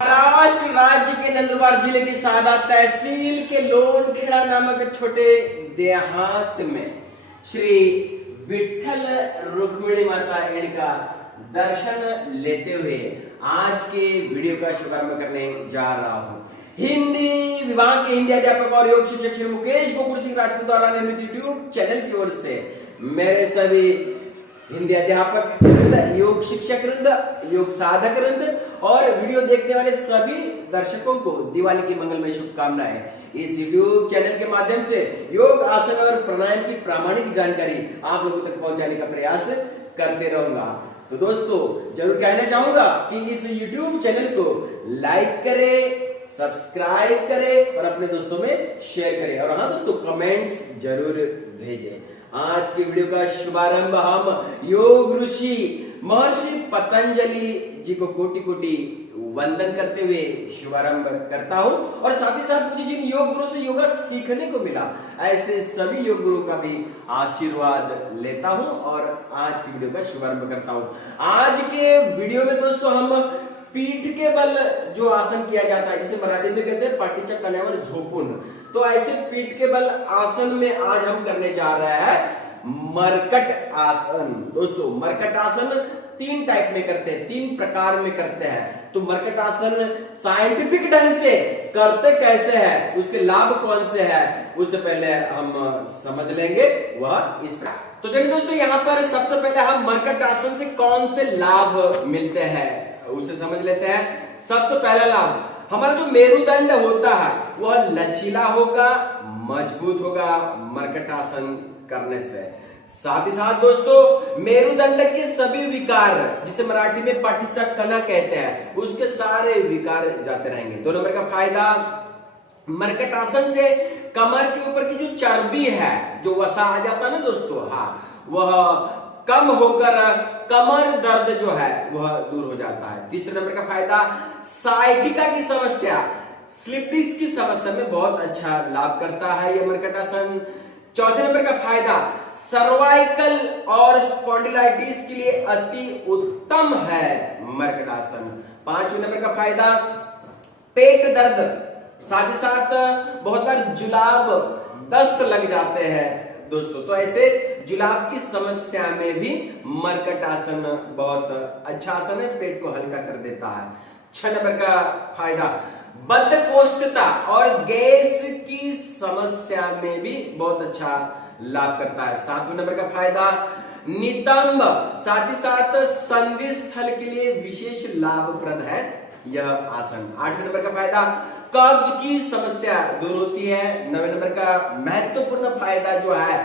महाराष्ट्र राज्य के नंदुरबार जिले की सादा तहसील के लोनखेड़ा नामक छोटे देहात में श्री विठल रुक्मिणी माता इनका दर्शन लेते हुए आज के वीडियो का शुभारंभ करने जा रहा हूं। हिंदी विभाग के हिंदी अध्यापक और योग शिक्षक श्री मुकेश गोकुल सिंह राजपूत द्वारा निर्मित यूट्यूब चैनल की ओर से मेरे सभी हिंदी अध्यापक वृंद, योग शिक्षक वृंद, योग साधक वृंद और वीडियो देखने वाले सभी दर्शकों को दिवाली की मंगलमय शुभकामनाएं। इस यूट्यूब चैनल के माध्यम से योग, आसन और प्राणायाम की प्रामाणिक जानकारी आप लोगों तक पहुंचाने का प्रयास करते रहूंगा। तो दोस्तों, जरूर कहना चाहूंगा कि इस यूट्यूब चैनल को लाइक करें, सब्सक्राइब करें और अपने दोस्तों में शेयर करें। और हाँ दोस्तों, कमेंट्स जरूर भेजें। आज की वीडियो का शुभारंभ हम योग ऋषि महर्षि पतंजलि जी को कोटि कोटि वंदन करते हुए शुभारंभ करता हूं और साथ ही साथ मुझे जिन योग गुरु से योगा सीखने को मिला ऐसे सभी योग गुरु का भी आशीर्वाद लेता हूं और आज की वीडियो का शुभारंभ करता हूं। आज के वीडियो में दोस्तों हम पीठ के बल जो आसन किया जाता है, जिसे मराठी में कहते हैं पाठीच्या कण्यावर झोपून, तो ऐसे पीठ के बल आसन में आज हम करने जा रहे हैं मरकट आसन। दोस्तों, मरकट आसन तीन टाइप में करते हैं, तीन प्रकार में करते हैं। तो मरकट आसन साइंटिफिक ढंग से करते कैसे हैं, उसके लाभ कौन से हैं, उससे पहले हम समझ लेंगे वह इस प्रकार। तो चलिए दोस्तों, यहाँ पर सबसे पहले हम मरकट आसन से कौन से लाभ मिलते हैं उसे समझ लेते हैं। सबसे पहला लाभ, हमारा जो मेरुदंड होता है वह लचीला होगा, मजबूत होगा मरकट आसन करने से। साथ ही साथ दोस्तों, मेरुदंड के सभी विकार, जिसे मराठी में पाठीचा कणा कहते हैं, उसके सारे विकार जाते रहेंगे। 2 नंबर का फायदा, मरकट आसन से कमर के ऊपर की जो चर्बी है, जो वसा आ जाता है ना दोस्तों, हाँ, वह कम होकर कमर दर्द जो है वह दूर हो जाता है। तीसरे नंबर का फायदा, साइटिका की समस्या, स्लिप डिस्क की समस्या में बहुत अच्छा लाभ करता है यह मरकट आसन। चौथे नंबर का फायदा, सर्वाइकल और स्पॉन्डिलाइटिस के लिए अति उत्तम है मरकट आसन। 5वें नंबर का फायदा, पेट दर्द, साथ ही साथ बहुत बार जुलाब, दस्त लग जाते हैं दोस्तों, तो ऐसे जुलाब की समस्या में भी मरकट आसन बहुत अच्छा आसन है, पेट को हल्का कर देता है। 6 नंबर का फायदा, बद्धकोष्ठता और गैस की समस्या में भी बहुत अच्छा लाभ करता है। 7वें नंबर का फायदा, नितंब, साथ ही साथ संधि स्थल के लिए विशेष लाभप्रद है यह आसन। 8वें नंबर का फायदा, कब्ज की समस्या दूर होती है। 9वें नंबर का महत्वपूर्ण फायदा जो है,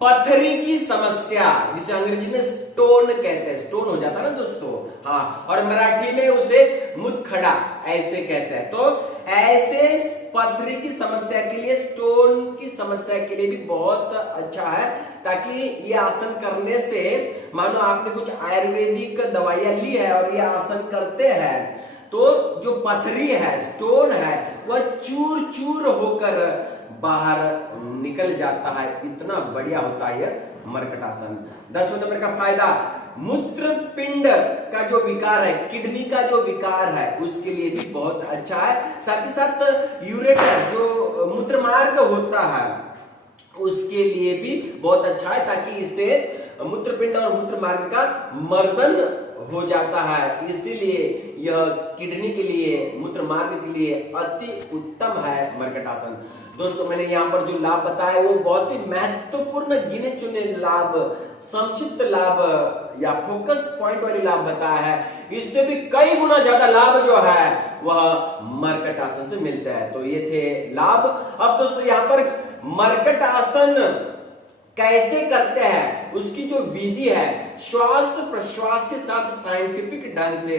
पथरी की समस्या, जिसे अंग्रेजी में स्टोन कहते हैं, स्टोन हो जाता है ना दोस्तों, हाँ, और मराठी में उसे मुतखड़ा ऐसे कहते हैं। तो ऐसे पथरी की समस्या के लिए, स्टोन की समस्या के लिए भी बहुत अच्छा है, ताकि ये आसन करने से, मानो आपने कुछ आयुर्वेदिक दवाइयां ली है और ये आसन करते हैं, तो जो पथरी है, स्टोन है, वह चूर चूर होकर बाहर निकल जाता है। इतना बढ़िया होता है यह मरकट आसन। 10वें नंबर का फायदा, मूत्रपिंड का जो विकार है, किडनी का जो विकार है, उसके लिए भी बहुत अच्छा है। साथ ही साथ यूरेटर, जो मूत्र मार्ग होता है, उसके लिए भी बहुत अच्छा है, ताकि इसे मूत्रपिंड और मूत्र मार्ग का मर्दन हो जाता है। इसीलिए यह किडनी के लिए, मूत्र मार्ग के लिए अति उत्तम है मरकट आसन। दोस्तों, मैंने यहाँ पर जो लाभ बताए वो बहुत ही महत्वपूर्ण गिने चुने लाभ, संक्षिप्त लाभ या फोकस पॉइंट वाले लाभ बताया है। इससे भी कई गुना ज्यादा लाभ जो है वह मरकट आसन से मिलता है। तो ये थे लाभ। अब दोस्तों, यहाँ पर मरकट आसन कैसे करते हैं, उसकी जो विधि है, श्वास प्रश्वास के साथ साइंटिफिक ढंग से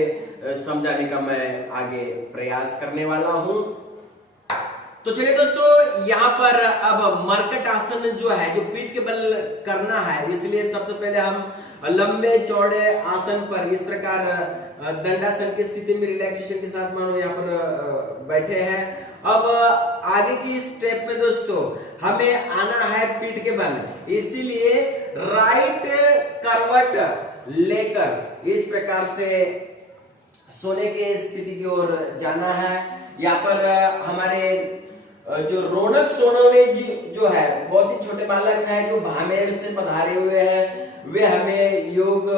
समझाने का मैं आगे प्रयास करने वाला हूं। तो चलिए दोस्तों, यहाँ पर अब मरकट आसन जो है, जो पीठ के बल करना है, इसलिए सबसे पहले हम लंबे चौड़े आसन पर इस प्रकार दंडासन की स्थिति में रिलैक्सेशन के साथ मानो यहाँ पर बैठे हैं। अब आगे की स्टेप में दोस्तों हमें आना है पीठ के बल, इसीलिए राइट करवट लेकर इस प्रकार से सोने के स्थिति की ओर जाना है। यहाँ पर हमारे जो रौनक सोनवणे जी जो है, बहुत ही छोटे बालक है जो भामेर से पधारे हुए हैं, वे हमें योग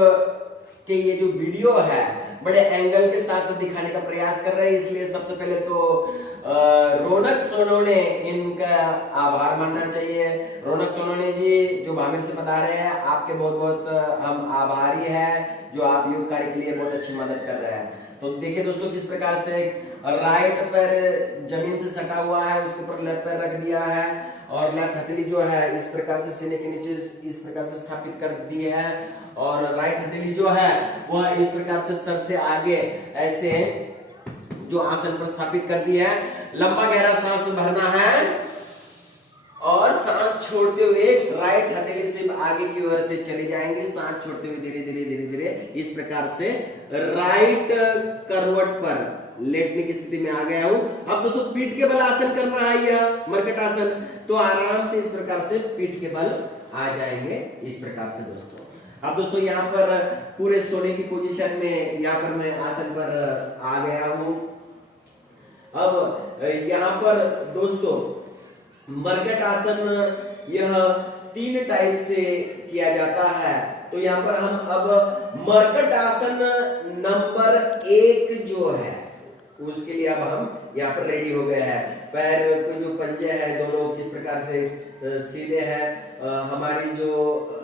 के ये जो वीडियो है बड़े एंगल के साथ दिखाने का प्रयास कर रहे हैं। इसलिए सबसे पहले तो रौनक सोनवणे, इनका आभार मानना चाहिए। रौनक सोनवणे जी जो भामेर से पधारे हैं, आपके बहुत बहुत हम आभारी हैं जो आप योग कार्य के लिए बहुत अच्छी मदद कर रहे हैं। तो देखिए दोस्तों किस प्रकार से राइट पैर जमीन से सटा हुआ है, उसके ऊपर लेफ्ट पैर रख दिया है और लेफ्ट हथेली जो है इस प्रकार से सीने के नीचे इस प्रकार से स्थापित कर दी है और राइट हथेली जो है वह इस प्रकार से सर से आगे ऐसे जो आसन पर स्थापित कर दी है। लंबा गहरा सांस भरना है और सांस छोड़ते हुए राइट हथेली से आगे की ओर से चली जाएंगे। सांस छोड़ते हुए धीरे धीरे धीरे धीरे इस प्रकार से राइट करवट पर लेटने की स्थिति में आ गया हूं। अब दोस्तों पीठ के बल आसन करना है, यह मरकट आसन, तो आराम से इस प्रकार से पीठ के बल आ जाएंगे इस प्रकार से दोस्तों। अब दोस्तों यहाँ पर पूरे सोने की पोजीशन में यहाँ पर मैं आसन पर आ गया हूं। अब यहाँ पर दोस्तों मरकट आसन यह 3 टाइप से किया जाता है। तो यहाँ पर हम अब मरकट आसन नंबर 1 जो है उसके लिए अब हम यहाँ पर रेडी हो गए हैं। पैर के जो पंजे हैं दोनों किस प्रकार से सीधे हैं। हमारी जो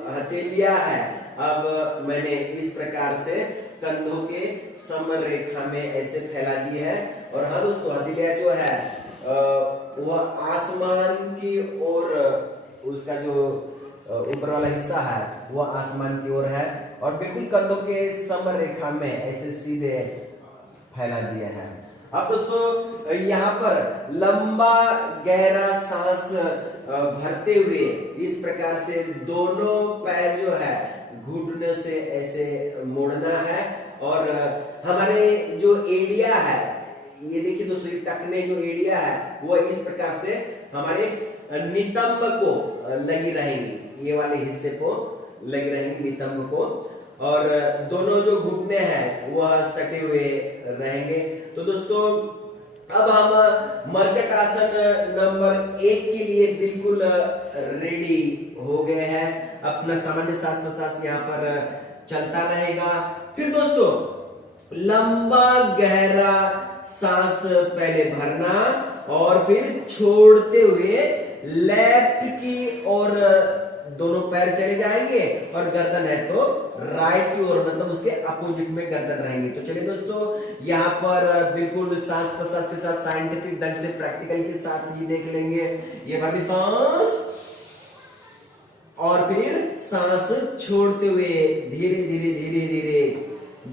हथेलियां है अब मैंने इस प्रकार से कंधों के समरेखा में ऐसे फैला दी है। और हाँ दोस्तों हथेलियां जो है वह आसमान की ओर, उसका जो ऊपर वाला हिस्सा है वह आसमान की ओर है और बिल्कुल कंधों के समरेखा में ऐसे सीधे फैला दिया है। अब दोस्तों यहाँ पर लंबा गहरा सांस भरते हुए इस प्रकार से दोनों पैर जो है घुटने से ऐसे मोड़ना है और हमारे जो एड़िया है, ये देखिए दोस्तों ये टखने जो एड़िया है वह इस प्रकार से हमारे नितंब को लगी रहेंगी, ये वाले हिस्से को लगी रहेंगी नितंब को, और दोनों जो घुटने हैं वह सटे हुए रहेंगे। तो दोस्तों अब हम मरकट आसन नंबर 1 के लिए बिल्कुल रेडी हो गए हैं। अपना सामान्य सांस प्रश्वास यहाँ पर चलता रहेगा। फिर दोस्तों लंबा गहरा सांस पहले भरना और फिर छोड़ते हुए लेफ्ट की ओर दोनों पैर चले जाएंगे और गर्दन है तो राइट की ओर, मतलब उसके अपोजिट में गर्दन रहेंगे। तो चलिए दोस्तों यहाँ पर बिल्कुल सांस प्रश्वास के साथ साइंटिफिक ढंग से प्रैक्टिकल के साथ ही देख लेंगे। ये भरी सांस और फिर सांस छोड़ते हुए धीरे धीरे धीरे धीरे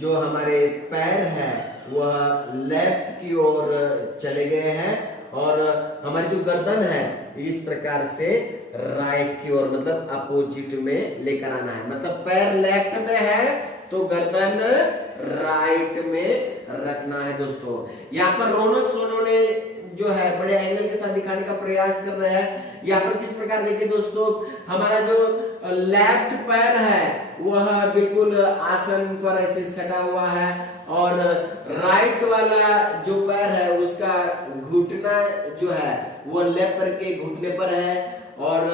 जो हमारे पैर है वह लेफ्ट की ओर चले गए हैं और हमारी जो गर्दन है इस प्रकार से राइट की ओर, मतलब अपोजिट में लेकर आना है। मतलब पैर लेफ्ट में है तो गर्दन राइट में रखना है दोस्तों। यहाँ पर रौनक सोनवणे जो है बड़े एंगल के साथ दिखाने का प्रयास कर रहे हैं। यहाँ पर किस प्रकार देखिए दोस्तों, हमारा जो लेफ्ट पैर है वह बिल्कुल आसन पर ऐसे सटा हुआ है और राइट वाला जो पैर है उसका घुटना जो है वो लेफ्ट पैर के घुटने पर है और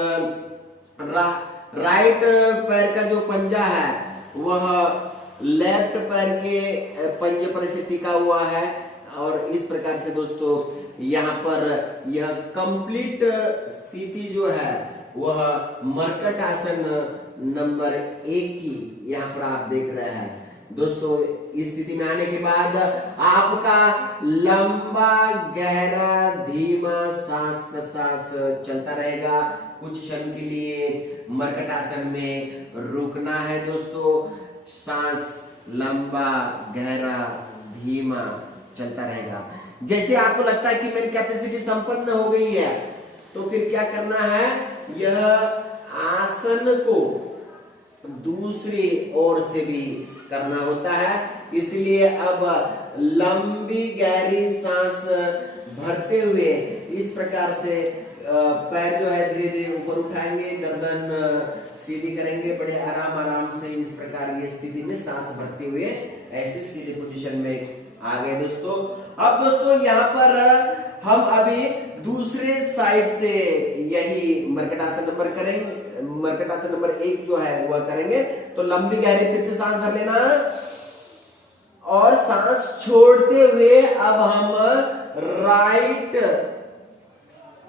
राइट पैर का जो पंजा है वह लेफ्ट पैर के पंजे पर से टिका हुआ है। और इस प्रकार से दोस्तों यहाँ पर यह कंप्लीट स्थिति जो है वह मरकट आसन नंबर 1 की यहाँ पर आप देख रहे हैं दोस्तों। इस स्थिति में आने के बाद आपका लंबा गहरा धीमा सांस प्रश्वास चलता रहेगा। कुछ क्षण के लिए मरकट आसन में रुकना है दोस्तों। सांस लंबा गहरा धीमा चलता रहेगा। जैसे आपको लगता है कि मेरी कैपेसिटी संपन्न हो गई है तो फिर क्या करना है, यह आसन को दूसरी ओर से भी करना होता है। इसलिए अब लंबी गहरी सांस भरते हुए इस प्रकार से पैर जो है धीरे धीरे ऊपर उठाएंगे, गर्दन सीधी करेंगे, बड़े आराम आराम से इस प्रकार ये स्थिति में सांस भरते हुए ऐसे सीधे पोजीशन में आ गए दोस्तों। अब दोस्तों यहाँ पर हम अभी दूसरे साइड से यही मरकट आसन नंबर करेंगे, मरकट आसन नंबर 1 जो है वह करेंगे। तो लंबी गहरी फिर से सांस भर लेना और सांस छोड़ते हुए अब हम राइट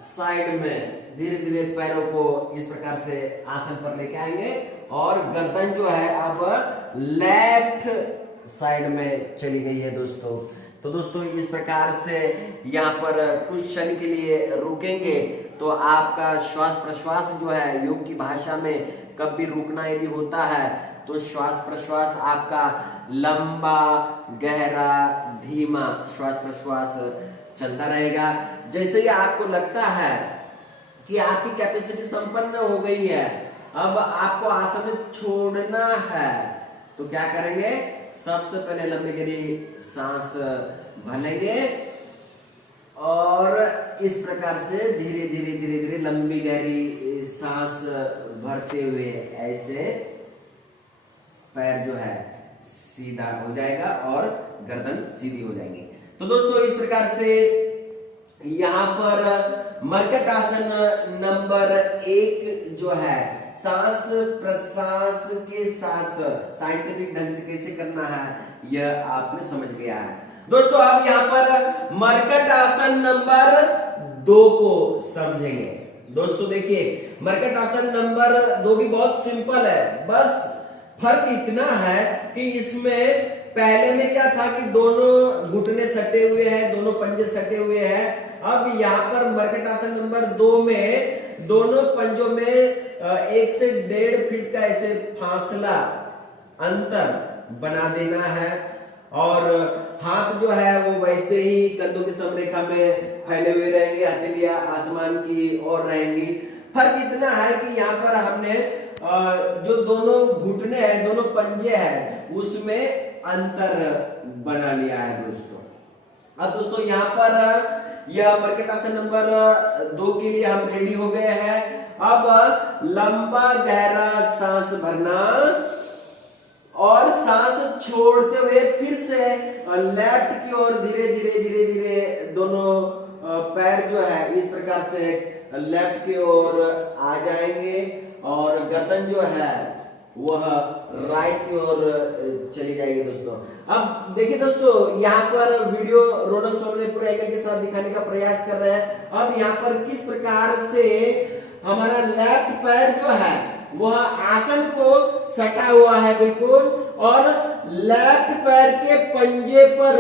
साइड में धीरे धीरे पैरों को इस प्रकार से आसन पर लेके आएंगे और गर्दन जो है अब लेफ्ट साइड में चली गई है दोस्तों। तो दोस्तों इस प्रकार से यहाँ पर कुछ क्षण के लिए रुकेंगे तो आपका श्वास प्रश्वास जो है योग की भाषा में कब भी रुकना यदि होता है तो श्वास प्रश्वास आपका लंबा गहरा धीमा श्वास प्रश्वास चलता रहेगा। जैसे ही आपको लगता है कि आपकी कैपेसिटी संपन्न हो गई है, अब आपको आसन छोड़ना है, तो क्या करेंगे? सबसे पहले लंबी गहरी सांस भरेंगे और इस प्रकार से धीरे धीरे धीरे धीरे लंबी गहरी सांस भरते हुए ऐसे पैर जो है सीधा हो जाएगा और गर्दन सीधी हो जाएगी। तो दोस्तों इस प्रकार से यहाँ पर मरकट आसन नंबर 1 जो है सांस प्रश्वास के साथ साइंटिफिक ढंग से कैसे करना है यह आपने समझ लिया है। दोस्तों अब यहाँ पर मरकट आसन नंबर 2 को समझेंगे। दोस्तों देखिए मरकट आसन नंबर 2 भी बहुत सिंपल है, बस फर्क इतना है कि इसमें पहले में क्या था कि दोनों घुटने सटे हुए हैं, दोनों पंजे सटे हुए हैं। अब यहाँ पर मरकट आसन नंबर 2 में दोनों पंजों में 1 से 1.5 फीट का ऐसे फासला अंतर बना देना है और हाथ जो है वो वैसे ही कंधों की समरेखा में फैले हुए रहेंगे, हथेलियां आसमान की ओर रहेंगी। फर्क इतना है कि यहाँ पर हमने जो दोनों घुटने हैं, दोनों पंजे हैं, उसमें अंतर बना लिया है दोस्तों। अब दोस्तों यहाँ पर यह मरकट आसन नंबर 2 के लिए हम रेडी हो गए हैं। अब लंबा गहरा सांस भरना और सांस छोड़ते हुए फिर से लेफ्ट की ओर धीरे धीरे धीरे धीरे दोनों पैर जो है इस प्रकार से लेफ्ट की ओर आ जाएंगे और गर्दन जो है वह राइट की ओर चली जाएगी दोस्तों। अब देखिए दोस्तों यहाँ पर वीडियो रोनक सोल ने पूरे एंगल के साथ दिखाने का प्रयास कर रहे हैं। अब यहाँ पर किस प्रकार से हमारा लेफ्ट पैर जो है वह आसन को सटा हुआ है बिल्कुल और लेफ्ट पैर के पंजे पर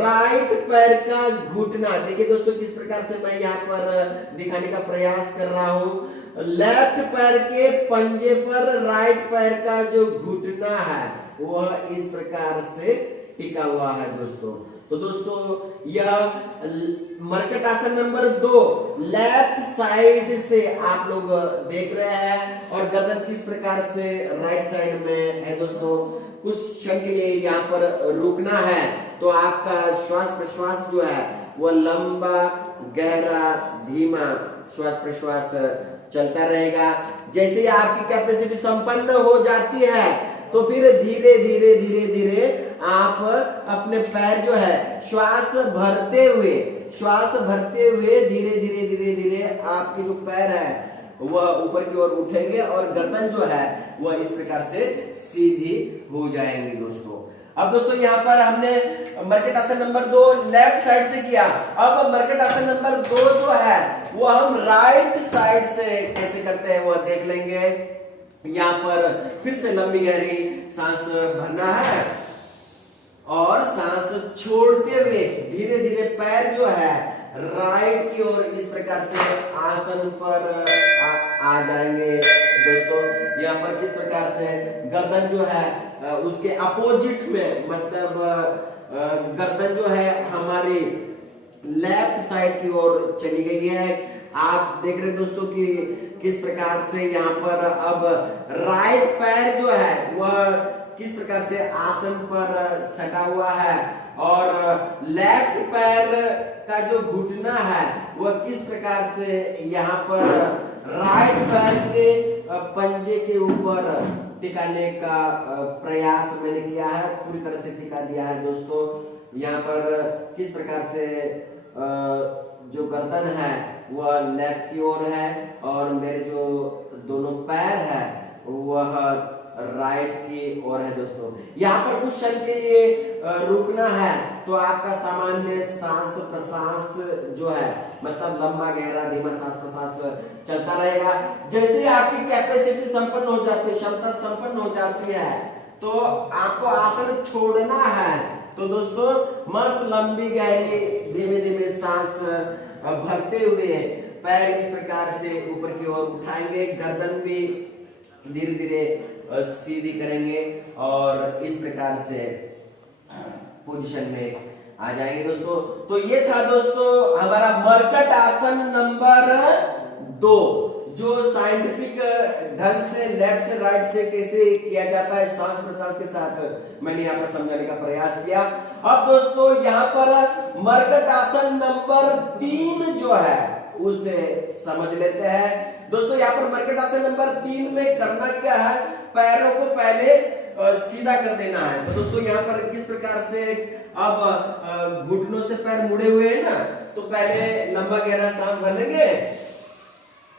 राइट पैर का घुटना, देखिए दोस्तों किस प्रकार से मैं यहाँ पर दिखाने का प्रयास कर रहा हूँ। लेफ्ट पैर के पंजे पर राइट पैर का जो घुटना है वह इस प्रकार से टिका हुआ है दोस्तों। तो दोस्तों यह मरकट आसन नंबर 2 लेफ्ट साइड से आप लोग देख रहे हैं और गर्दन किस प्रकार से राइट साइड में है दोस्तों। कुछ क्षण के लिए यहाँ पर रुकना है तो आपका श्वास प्रश्वास जो है वह लंबा गहरा धीमा श्वास प्रश्वास चलता रहेगा। जैसे ही आपकी कैपेसिटी संपन्न हो जाती है तो फिर धीरे धीरे धीरे धीरे आप अपने पैर जो है श्वास भरते हुए धीरे धीरे धीरे धीरे आपके जो पैर है वह ऊपर की ओर उठेंगे और गर्दन जो है वह इस प्रकार से सीधी हो जाएंगी दोस्तों। अब दोस्तों यहाँ पर हमने मरकट आसन नंबर 2 लेफ्ट साइड से किया। अब मरकट आसन नंबर 2 जो है वो हम राइट साइड से कैसे करते हैं वह देख लेंगे। यहाँ पर फिर से लंबी गहरी सांस भरना है और सांस छोड़ते हुए धीरे धीरे पैर जो है राइट की ओर इस प्रकार से आसन पर आ जाएंगे दोस्तों। यहाँ पर किस प्रकार से गर्दन जो है उसके अपोजिट में, मतलब गर्दन जो है हमारी लेफ्ट साइड की ओर चली गई है। आप देख रहे हैं दोस्तों कि किस प्रकार से यहाँ पर अब राइट पैर जो है वह किस प्रकार से आसन पर सटा हुआ है और लेफ्ट पैर का जो घुटना है वह किस प्रकार से यहाँ पर राइट पैर के पंजे के ऊपर टिकाने का प्रयास मैंने किया है, पूरी तरह से टिका दिया है दोस्तों। यहाँ पर किस प्रकार से जो गर्दन है वह लेफ्ट की ओर है और मेरे जो दोनों पैर है वह राइट की ओर है दोस्तों। यहाँ पर कुछ क्षण के लिए रुकना है तो आपका सामान्य सांस प्रश्वास जो है मतलब लंबा गहरा धीमा सांस प्रश्वास चलता रहेगा। जैसे आपकी कैपेसिटी संपन्न हो जाती है, क्षमता संपन्न हो जाती है तो आपको आसन छोड़ना है। तो दोस्तों मस्त लंबी गहरी धीमे धीमे सांस भरते हुए पैर इस प्रकार से ऊपर की ओर उठाएंगे, गर्दन भी धीरे धीरे सीधी करेंगे और इस प्रकार से पोजीशन में आ जाएंगे दोस्तों। तो ये था दोस्तों हमारा मरकट आसन नंबर 2, जो साइंटिफिक ढंग से लेफ्ट से राइट से कैसे किया जाता है सांस प्रश्वास के साथ मैंने यहाँ पर समझाने का प्रयास किया। अब दोस्तों यहाँ पर मरकट आसन नंबर 3 जो है उसे समझ लेते हैं। दोस्तों यहाँ पर मरकट आसन नंबर 3 में करना क्या है, पैरों को पहले सीधा कर देना है। तो दोस्तों यहाँ पर किस प्रकार से अब घुटनों से पैर मुड़े हुए हैं ना, तो पहले लंबा गहरा सांस भर लेंगे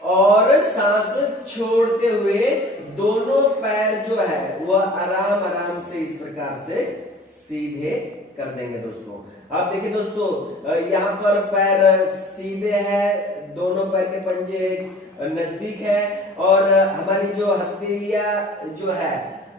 और सांस छोड़ते हुए दोनों पैर जो है वह आराम आराम से इस प्रकार से सीधे कर देंगे दोस्तों। अब देखिए दोस्तों यहाँ पर पैर सीधे हैं, दोनों पैर के पंजे नजदीक है और हमारी जो हथेलियां जो है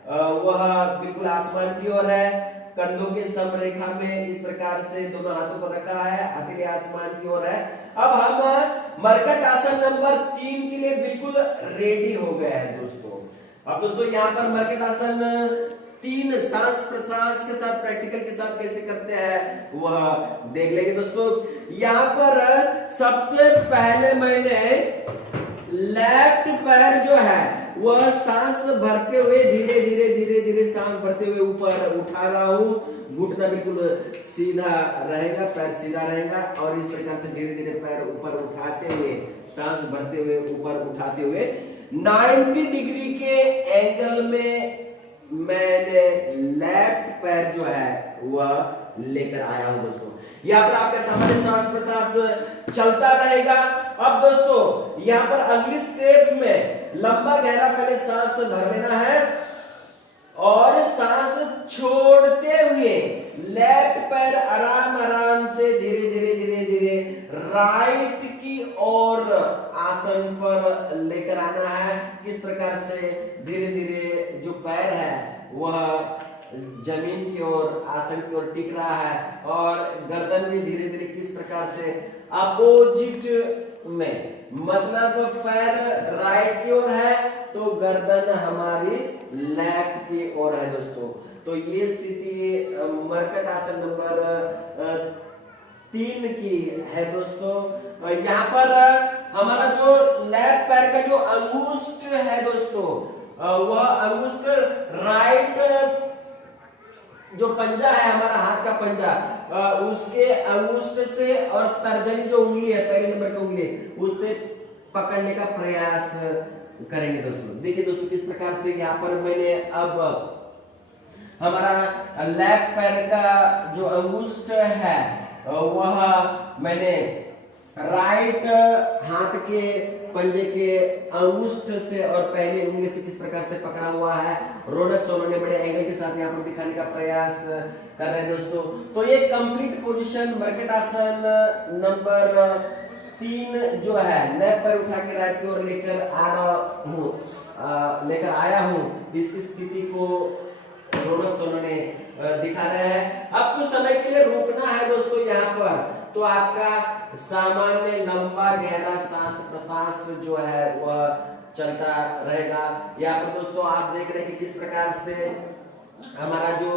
वह बिल्कुल आसमान की ओर है। कंधों के समरेखा में इस प्रकार से दोनों हाथों को रखा है, हथेली आसमान की ओर है। अब हम मरकट आसन नंबर 3 के लिए बिल्कुल रेडी हो गए हैं दोस्तों। अब दोस्तों यहाँ पर मरकट आसन 3 सांस प्रश्वास के साथ प्रैक्टिकल के साथ कैसे करते हैं वह देख लेंगे दोस्तों। यहाँ पर सबसे पहले मैंने लेफ्ट पैर जो है वह सांस भरते हुए धीरे धीरे धीरे धीरे सांस भरते हुए ऊपर उठा रहा हूं। घुटना बिल्कुल सीधा रहेगा, पैर सीधा रहेगा और इस प्रकार से धीरे धीरे पैर ऊपर उठाते हुए सांस भरते हुए ऊपर उठाते हुए 90 डिग्री के एंगल में मैंने लेफ्ट पैर जो है वह लेकर आया हूं दोस्तों। यहाँ पर आपका सामान्य सांस प्रश्वास चलता रहेगा। अब दोस्तों यहाँ पर अगली स्टेप में लंबा गहरा पहले सांस भर लेना है और सांस छोड़ते हुए लेफ्ट पैर आराम आराम से धीरे धीरे धीरे धीरे राइट की ओर आसन पर लेकर आना है। किस प्रकार से धीरे धीरे जो पैर है वह जमीन की ओर आसन की ओर टिक रहा है और गर्दन भी धीरे धीरे किस प्रकार से अपोजिट में, मतलब पैर राइट की ओर है तो गर्दन हमारी लेफ्ट की ओर है दोस्तों। तो ये स्थिति मरकट आसन नंबर 3 की है दोस्तों। यहाँ पर हमारा जो लेफ्ट पैर का जो अंगुष्ठ है दोस्तों वह अंगुष्ठ राइट जो पंजा है हमारा हाथ का पंजा उसके अंगुष्ठ से और तर्जनी जो उंगली है पहले नंबर की उंगली उससे पकड़ने का प्रयास करेंगे दोस्तों। देखिए दोस्तों किस प्रकार से यहाँ पर मैंने अब हमारा लेफ्ट पैर का जो अंगुष्ठ है वह मैंने राइट हाथ के पंजे के अंगुष्ठ से और पहले उंगली से किस प्रकार से पकड़ा हुआ है। रोनक सोनू ने बड़े एंगल के साथ यहाँ पर दिखाने का प्रयास कर रहे हैं दोस्तों। तो ये कंप्लीट पोजीशन मरकट आसन नंबर 3 जो है लेफ्ट पैर उठा के राइट की ओर लेकर आ रहा हूँ, लेकर आया हूँ, इस स्थिति को रोनक सोनू ने दिखा रहे हैं। अब कुछ समय के लिए रुकना है दोस्तों यहाँ पर, तो आपका सामान्य लंबा गहरा सांस प्रश्वास जो है वह चलता रहेगा। यहाँ पर दोस्तों आप देख रहे हैं कि किस प्रकार से हमारा जो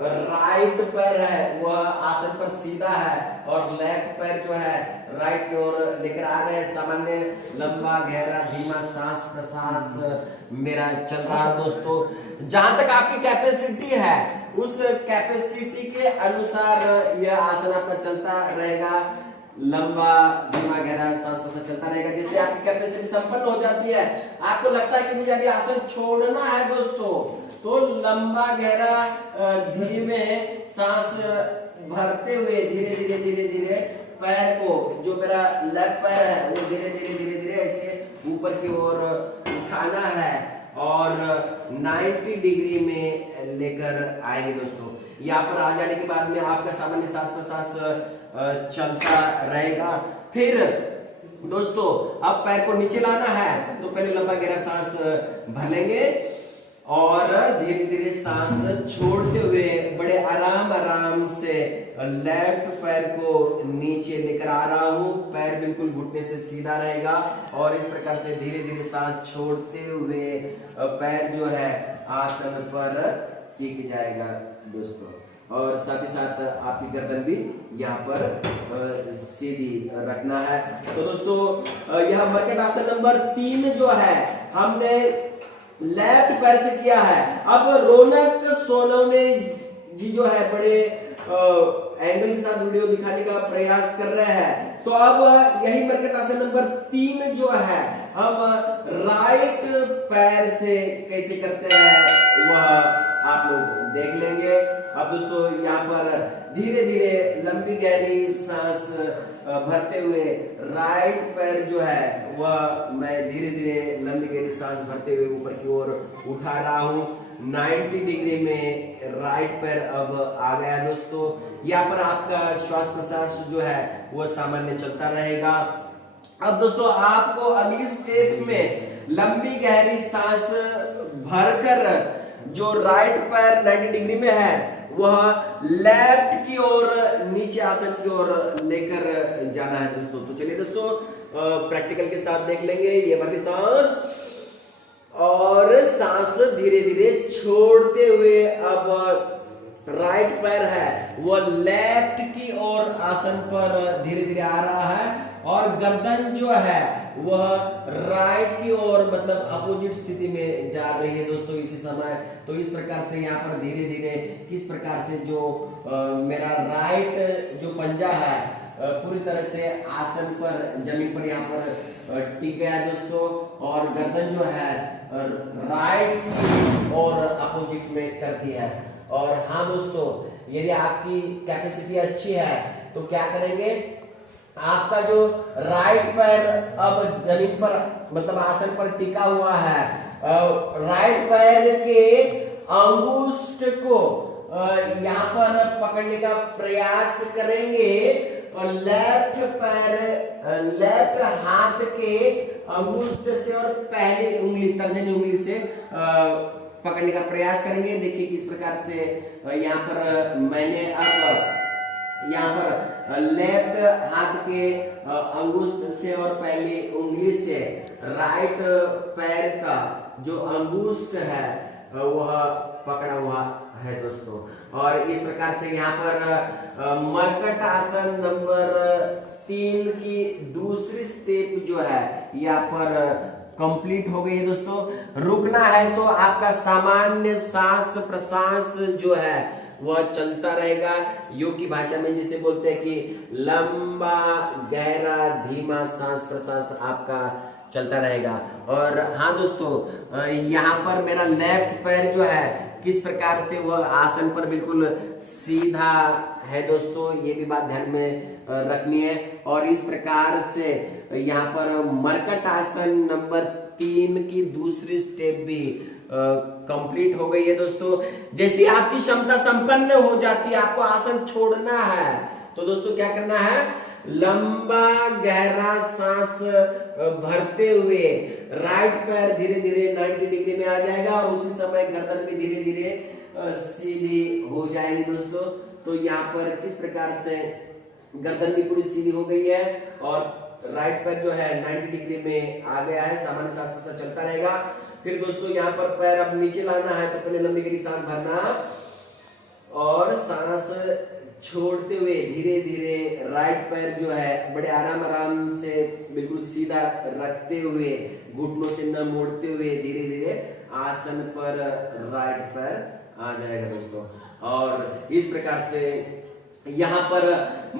राइट पैर है वह आसन पर सीधा है और लेफ्ट पैर जो है राइट की ओर लेकर आ रहे हैं। सामान्य लंबा गहरा धीमा सांस प्रश्वास मेरा चल रहा है दोस्तों। जहां तक आपकी कैपेसिटी है उस कैपेसिटी के अनुसार यह आसन आपका चलता रहेगा। लंबा धीमा गहरा सांस प्रश्वास चलता रहेगा। जैसे आपकी कैपेसिटी संपन्न हो जाती है, आपको लगता है कि मुझे अभी आसन छोड़ना है दोस्तों, तो लंबा गहरा धीमे सांस भरते हुए धीरे धीरे धीरे धीरे पैर को, जो मेरा लेफ्ट पैर है वो धीरे धीरे धीरे धीरे ऐसे ऊपर की ओर उठाना है और 90 डिग्री में लेकर आएंगे दोस्तों। यहाँ पर आ जाने के बाद में आपका सामान्य सांस प्रश्वास चलता रहेगा। फिर दोस्तों अब पैर को नीचे लाना है तो पहले लंबा गहरा सांस भर लेंगे और धीरे धीरे सांस छोड़ते हुए बड़े आराम आराम से लेफ्ट पैर को नीचे लेकर आ रहा हूं। पैर बिल्कुल घुटने से सीधा रहेगा और इस प्रकार से धीरे धीरे सांस छोड़ते हुए पैर जो है आसन पर टिक जाएगा दोस्तों। और साथ ही साथ आपकी गर्दन भी यहाँ पर सीधी रखना है। तो दोस्तों यह मर्कट आसन नंबर 3 जो है हमने लेफ्ट पैर से किया है। अब रौनक सोनवणे जी जो है बड़े एंगल के साथ वीडियो दिखाने का प्रयास कर रहे हैं। तो अब यही मर्कट आसन नंबर 3 जो है हम राइट पैर से कैसे करते हैं वह आप लोग देख लेंगे। अब दोस्तों यहाँ पर धीरे धीरे लंबी गहरी सांस भरते हुए राइट पैर जो है वह मैं धीरे धीरे लंबी गहरी सांस भरते हुए ऊपर की ओर उठा रहा हूँ। 90 डिग्री में राइट पैर अब आ गया दोस्तों। यहाँ पर आपका श्वास प्रश्वास जो है वह सामान्य चलता रहेगा। अब दोस्तों आपको अगली स्टेप में लंबी गहरी सांस भरकर जो राइट पैर 90 डिग्री में है वह लेफ्ट की ओर नीचे आसन की ओर लेकर जाना है दोस्तों। तो चलिए दोस्तों प्रैक्टिकल के साथ देख लेंगे। ये भरी सांस और सांस धीरे धीरे छोड़ते हुए अब राइट पैर है वह लेफ्ट की ओर आसन पर धीरे धीरे आ रहा है और गर्दन जो है वह राइट की ओर मतलब अपोजिट स्थिति में जा रही है दोस्तों इसी समय। तो इस प्रकार से यहाँ पर धीरे धीरे किस प्रकार से जो मेरा राइट जो पंजा है पूरी तरह से आसन पर जमीन पर यहाँ पर टिक गया दोस्तों और गर्दन जो है राइट और अपोजिट में करती है। और हाँ दोस्तों यदि आपकी कैपेसिटी अच्छी है तो क्या करेंगे, आपका जो राइट पैर अब जमीन पर मतलब आसन पर टिका हुआ है, राइट पैर के अंगुष्ठ को यहाँ पर पकड़ने का प्रयास करेंगे और लेफ्ट हाथ के अंगुष्ठ से और पहली उंगली तर्जनी उंगली से पकड़ने का प्रयास करेंगे। देखिए किस प्रकार से यहाँ पर मैंने अब यहाँ पर लेफ्ट हाथ के अंगुष्ठ से और पहली उंगली से राइट पैर का जो अंगुष्ठ है वह पकड़ा हुआ है दोस्तों। और इस प्रकार से यहाँ पर मर्कट आसन नंबर 3 की दूसरी स्टेप जो है यहाँ पर कंप्लीट हो गई है दोस्तों। रुकना है तो आपका सामान्य सांस प्रश्वास जो है वह चलता रहेगा। योग की भाषा में जिसे बोलते हैं कि लंबा गहरा धीमा सांस प्रश्वास आपका चलता रहेगा। और हाँ दोस्तों यहाँ पर मेरा लेफ्ट पैर जो है किस प्रकार से वह आसन पर बिल्कुल सीधा है दोस्तों, ये भी बात ध्यान में रखनी है। और इस प्रकार से यहाँ पर मर्कट आसन नंबर 3 की दूसरी स्टेप भी कंप्लीट हो गई है दोस्तों। जैसी आपकी क्षमता संपन्न हो जाती है आपको आसन छोड़ना है तो दोस्तों क्या करना है, लंबा गहरा सांस भरते हुए राइट पैर धीरे धीरे 90 डिग्री में आ जाएगा और उसी समय गर्दन भी धीरे धीरे सीधी हो जाएगी दोस्तों। तो यहाँ पर किस प्रकार से गर्दन भी पूरी सीधी हो गई है और राइट पैर जो है 90 डिग्री में आ गया है, सामान्य सांस प्रश्वास चलता रहेगा। फिर दोस्तों यहाँ पर पैर अब नीचे लाना है तो पहले लंबी गहरी सांस भरना और सांस छोड़ते हुए धीरे धीरे राइट पैर जो है बड़े आराम आराम से बिल्कुल सीधा रखते हुए घुटनों से न मोड़ते हुए धीरे धीरे आसन पर राइट पैर आ जाएगा दोस्तों। और इस प्रकार से यहाँ पर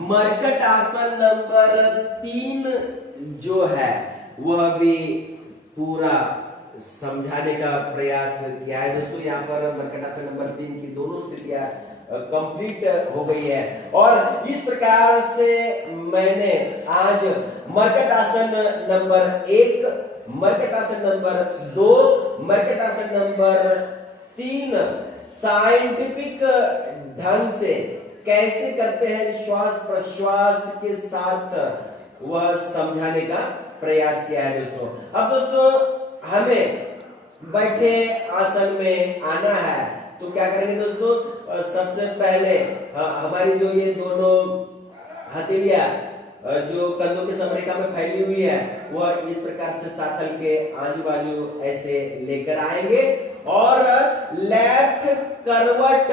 मर्कट आसन नंबर 3 जो है वह भी पूरा समझाने का प्रयास किया है दोस्तों। यहाँ पर मर्कट आसन नंबर 3 की दोनों स्थितियां कंप्लीट हो गई है। और इस प्रकार से मैंने आज मरकट आसन नंबर 1, मरकट आसन नंबर 2, मरकट आसन नंबर 3 साइंटिफिक ढंग से कैसे करते हैं श्वास प्रश्वास के साथ वह समझाने का प्रयास किया है दोस्तों। अब दोस्तों हमें बैठे आसन में आना है, तो क्या करेंगे दोस्तों, सबसे पहले हमारी जो ये दोनों हथेलियां जो कंधों के समरेखा में फैली हुई है वह इस प्रकार से साथल के आजू बाजू ऐसे लेकर आएंगे और लेफ्ट करवट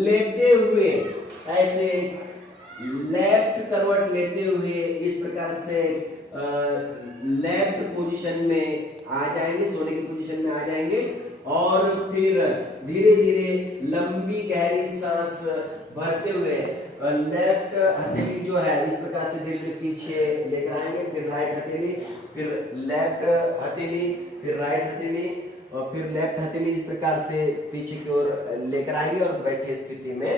लेते हुए ऐसे लेफ्ट करवट लेते हुए इस प्रकार से लेफ्ट पोजीशन में आ जाएंगे, सोने की पोजीशन में आ जाएंगे और फिर धीरे धीरे लंबी गहरी सांस भरते हुए लेफ्ट हथेली जो है इस प्रकार से धीरे पीछे लेकर आएंगे, फिर राइट हथेली, फिर लेफ्ट हथेली, फिर राइट हथेली और फिर लेफ्ट हथेली इस प्रकार से पीछे की ओर लेकर आएंगे और बैठे स्थिति में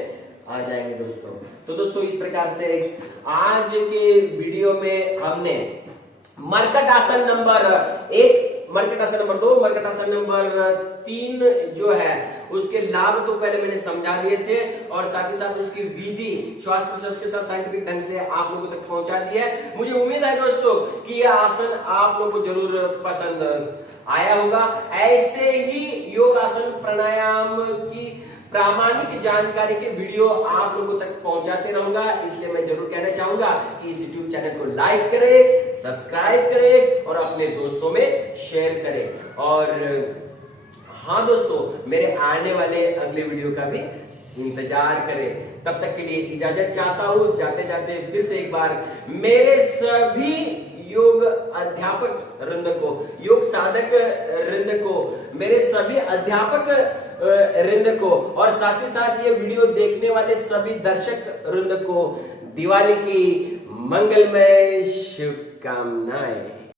आ जाएंगे दोस्तों। तो दोस्तों इस प्रकार से आज के वीडियो में हमने मरकट आसन नंबर 1, मरकट आसन नंबर 2, मरकट आसन नंबर 3 जो है उसके लाभ तो पहले मैंने समझा दिए थे और साथ ही साथ उसकी विधि श्वास प्रश्वास के साथ साइंटिफिक ढंग से आप लोगों तक पहुंचा दी है। मुझे उम्मीद है दोस्तों कि यह आसन आप लोगों को जरूर पसंद आया होगा। ऐसे ही योग आसन प्राणायाम की प्रामाणिक जानकारी के वीडियो आप लोगों तक पहुंचाते रहूंगा, इसलिए मैं जरूर कहना चाहूंगा कि इस YouTube चैनल को लाइक करें, सब्सक्राइब करें और अपने दोस्तों में शेयर करें। और हाँ दोस्तों, मेरे आने वाले अगले वीडियो का भी इंतजार करें। तब तक के लिए इजाजत चाहता हूं। जाते जाते फिर से एक बार मेरे सभी योग अध्यापक वृंद को, योग साधक वृंद को, मेरे सभी अध्यापक वृंद को और साथ ही साथ ये वीडियो देखने वाले सभी दर्शक वृंद को दिवाली की मंगलमय शुभकामनाएं।